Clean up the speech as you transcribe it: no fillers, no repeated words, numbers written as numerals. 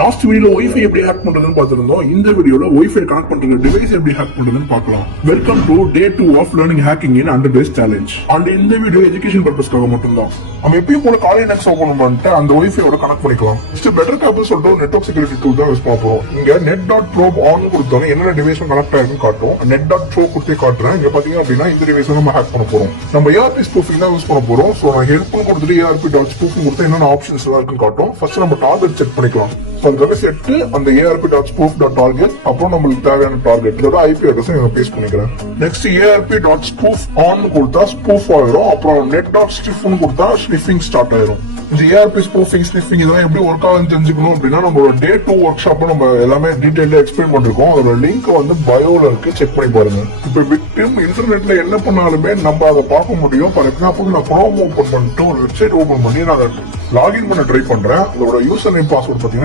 Last வீடியோல wifi எப்படி hack பண்றதுன்னு பார்த்திருந்தோம். இந்த வீடியோல வைஃபை கனெக்ட் பண்ற டிவைஸ் எப்படி ஹேக் பண்றதுன்னு பார்க்கலாம். Welcome to day 2 of learning hacking in 100 days challenge. And இந்த வீடியோ எஜுகேஷன் பர்பஸ்க்காக மட்டும்தான். நம்ம எப்பயும் போல காலை நெக்ஸ்ட் ஓபன் பண்ணிட்டு அந்த வைஃபையோட கனெக்ட் பண்ணிக்கலாம். நெக்ஸ்ட் பெட்டர் கேப்னு சொல்லிட்டு நெட்வொர்க் செக்யூரிட்டி டூல் தான் யூஸ் பண்ண போறோம். இங்க net.probe ஆன் கொடுத்தோம் என்னென்ன டிவைஸ் கனெக்ட் ஆயிருக்குன்னு காட்டும். net.probe கொடுத்து காட்டுறேன். இங்க பாத்தீங்க அப்படின்னா இந்த டிவைஸ் நம்ம ஹேக் பண்ண போறோம். நம்ம ARP ஸ்பூஃபிங் தான் யூஸ் பண்ண போறோம். சோ நான் ஹெல்ப் கொடுத்துட்டு ARP.spoofing கொடுத்து என்னென்ன ஆப்ஷன்ஸ் எல்லாம் இருக்குன்னு காட்டும். ஃபர்ஸ்ட் நம்ம டார்கெட் செக் பண்ணிக்கலாம். அதுக்காக செட்டு அந்த ARP.spoof.target அப்புறம் நம்மளுக்கு தேவையான டார்கெட் இதோட IP அட்ரஸ் இங்க பேஸ்ட் பண்ணிக்கிறேன். நெக்ஸ்ட் ARP.spoof ஆன் கொடுத்தா ஸ்பூஃப் ஆயிரும். அப்புறம் net.sniffன்னு கொடுத்தா ஸ்னிஃபிங் ஸ்டார்ட் ஆயிரும். இந்த ARP ஸ்பூஃபிங் ஸ்னிஃபிங் இதெல்லாம் எப்படி ஒர்க் ஆகுதுன்னு தெரிஞ்சுக்கணும் அப்படின்னா நம்மளோட டே 2 ஒர்க் ஷாப் நம்ம எல்லாமே டீடைலா எக்ஸ்பிளைன் பண்ணிருக்கோம். அதோட லிங்க் வந்து பயோல இருக்கு, செக் பண்ணி பாருங்க. இப்ப விக்டிம் இன்டர்நெட்ல என்ன பண்ணாலுமே நம்ம அதை பார்க்க முடியும். ஃபார் எக்ஸாம்பிள் நான் Chrome ஓபன் பண்ணிட்டு ஒரு வெப்சைட் ஓபன் பண்ணி நான் லாகின் பண்ண ட்ரை பண்றேன். அதோட யூசர் நேம் பாஸ்வேர்ட் பாத்தீங்கன்னா